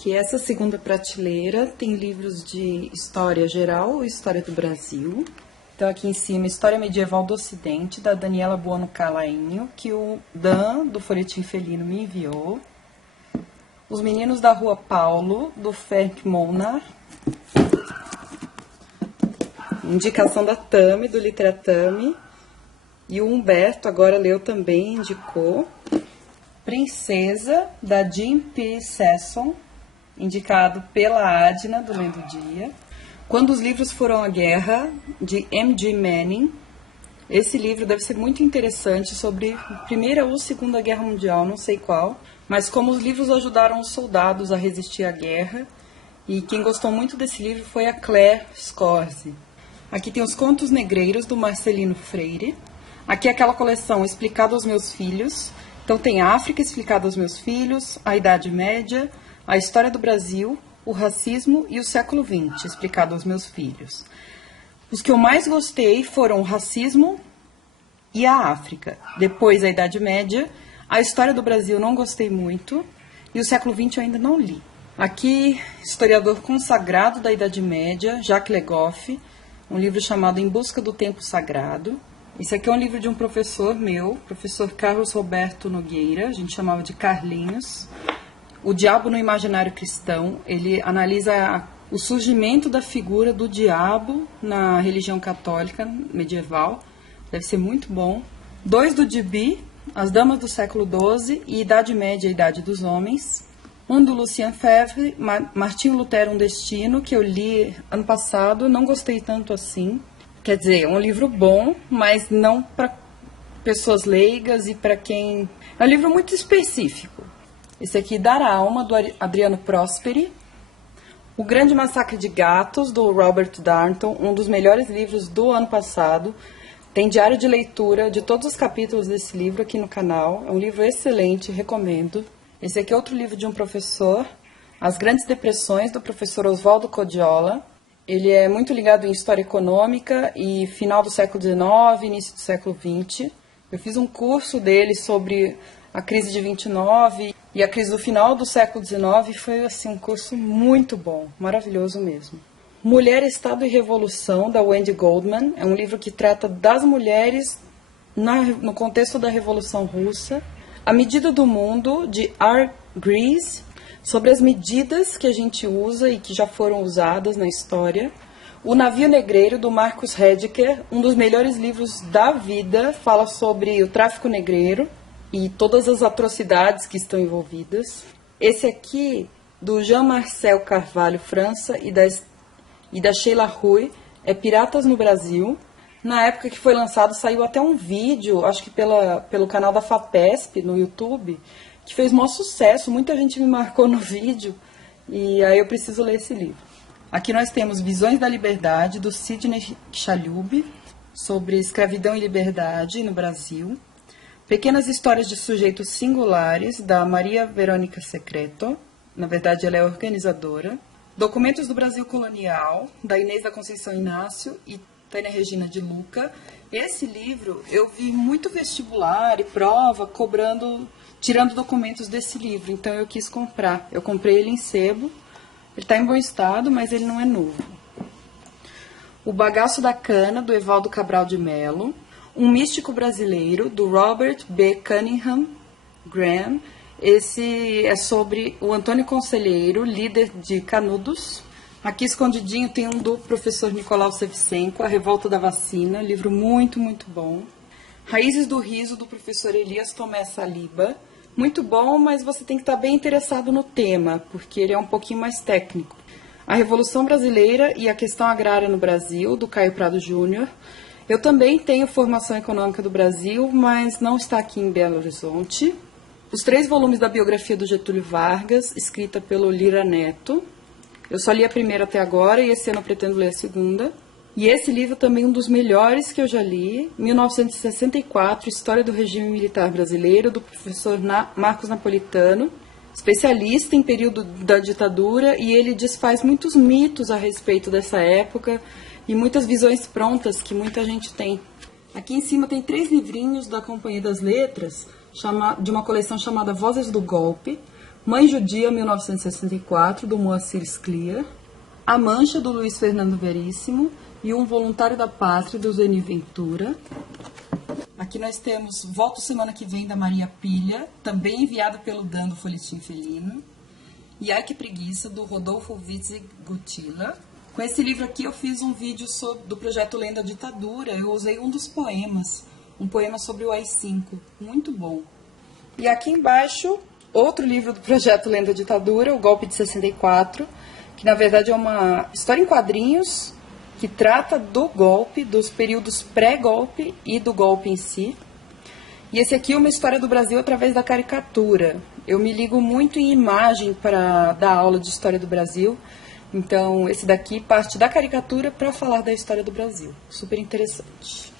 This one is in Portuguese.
que essa segunda prateleira tem livros de história geral e história do Brasil. Então aqui em cima, História Medieval do Ocidente, da Daniela Buono Calainho, que o Dan, do Folhetim Felino, me enviou. Os Meninos da Rua Paulo, do Frank Molnar. Indicação da Tami, do Literatami. E o Humberto agora leu também, indicou. Princesa, da Jean P. Sesson, indicado pela Adna, do Lendo Dia. Quando os livros foram à guerra, de M.G. Manning. Esse livro deve ser muito interessante sobre a Primeira ou Segunda Guerra Mundial, não sei qual, mas como os livros ajudaram os soldados a resistir à guerra. E quem gostou muito desse livro foi a Claire Scorzi. Aqui tem os Contos Negreiros, do Marcelino Freire. Aqui é aquela coleção Explicado aos Meus Filhos. Então tem a África explicada aos meus filhos, a Idade Média, a História do Brasil, o Racismo e o Século XX, explicado aos meus filhos. Os que eu mais gostei foram o Racismo e a África. Depois a Idade Média, a História do Brasil não gostei muito e o Século XX eu ainda não li. Aqui, historiador consagrado da Idade Média, Jacques Le Goff, um livro chamado Em Busca do Tempo Sagrado. Esse aqui é um livro de um professor meu, professor Carlos Roberto Nogueira, a gente chamava de Carlinhos. O Diabo no Imaginário Cristão, ele analisa o surgimento da figura do diabo na religião católica medieval, deve ser muito bom. 2 do Duby, As Damas do Século XII e Idade Média e Idade dos Homens. 1 do Lucien Febvre, Martinho Lutero, Um Destino, que eu li ano passado, não gostei tanto assim. Quer dizer, é um livro bom, mas não para pessoas leigas e para quem... É um livro muito específico. Esse aqui, Dar a Alma, do Adriano Prosperi. O Grande Massacre de Gatos, do Robert Darnton, um dos melhores livros do ano passado. Tem diário de leitura de todos os capítulos desse livro aqui no canal. É um livro excelente, recomendo. Esse aqui é outro livro de um professor, As Grandes Depressões, do professor Oswaldo Codiola. Ele é muito ligado em história econômica e final do século XIX, início do século XX. Eu fiz um curso dele sobre a crise de 29 e a crise do final do século XIX e foi assim, um curso muito bom, maravilhoso mesmo. Mulher, Estado e Revolução, da Wendy Goldman. É um livro que trata das mulheres no contexto da Revolução Russa. A Medida do Mundo, de R. Grease. Sobre as medidas que a gente usa e que já foram usadas na história. O Navio Negreiro, do Marcus Rediker, um dos melhores livros da vida, fala sobre o tráfico negreiro e todas as atrocidades que estão envolvidas. Esse aqui, do Jean-Marcel Carvalho França e da Sheila Rui, é Piratas no Brasil. Na época que foi lançado, saiu até um vídeo, acho que pelo canal da FAPESP, no YouTube, que fez maior sucesso, muita gente me marcou no vídeo, e aí eu preciso ler esse livro. Aqui nós temos Visões da Liberdade, do Sidney Chalhoub, sobre escravidão e liberdade no Brasil. Pequenas Histórias de Sujeitos Singulares, da Maria Verônica Secreto, na verdade ela é organizadora. Documentos do Brasil Colonial, da Inês da Conceição Inácio e Tânia Regina de Luca. Esse livro eu vi muito vestibular e prova tirando documentos desse livro, então eu quis comprar. Eu comprei ele em sebo, ele está em bom estado, mas ele não é novo. O Bagaço da Cana, do Evaldo Cabral de Mello. Um Místico Brasileiro, do Robert B. Cunningham Graham. Esse é sobre o Antônio Conselheiro, líder de Canudos. Aqui escondidinho tem um do professor Nicolau Shevchenko, A Revolta da Vacina, livro muito, muito bom. Raízes do Riso, do professor Elias Tomé Saliba. Muito bom, mas você tem que estar bem interessado no tema, porque ele é um pouquinho mais técnico. A Revolução Brasileira e a Questão Agrária no Brasil, do Caio Prado Júnior. Eu também tenho Formação Econômica do Brasil, mas não está aqui em Belo Horizonte. Os 3 volumes da biografia do Getúlio Vargas, escrita pelo Lira Neto. Eu só li a primeira até agora e esse ano eu pretendo ler a segunda. E esse livro também é um dos melhores que eu já li, 1964, História do Regime Militar Brasileiro, do professor Marcos Napolitano, especialista em período da ditadura, e ele desfaz muitos mitos a respeito dessa época e muitas visões prontas que muita gente tem. Aqui em cima tem 3 livrinhos da Companhia das Letras, de uma coleção chamada Vozes do Golpe. Mãe Judia, 1964, do Moacir Scliar. A Mancha, do Luiz Fernando Veríssimo. E Um Voluntário da Pátria, do Zeni Ventura. Aqui nós temos Volto Semana que Vem, da Maria Pilha, também enviado pelo Dan do Folhetim Felino. E Ai Que Preguiça, do Rodolfo Witzig Gutila. Com esse livro aqui eu fiz um vídeo do projeto Lendo a Ditadura. Eu usei um dos poemas, um poema sobre o AI-5, muito bom. E aqui embaixo, outro livro do projeto Lendo a Ditadura, O Golpe de 64, que na verdade é uma história em quadrinhos que trata do golpe, dos períodos pré-golpe e do golpe em si. E esse aqui é uma história do Brasil através da caricatura. Eu me ligo muito em imagem para dar aula de história do Brasil. Então, esse daqui parte da caricatura para falar da história do Brasil. Super interessante.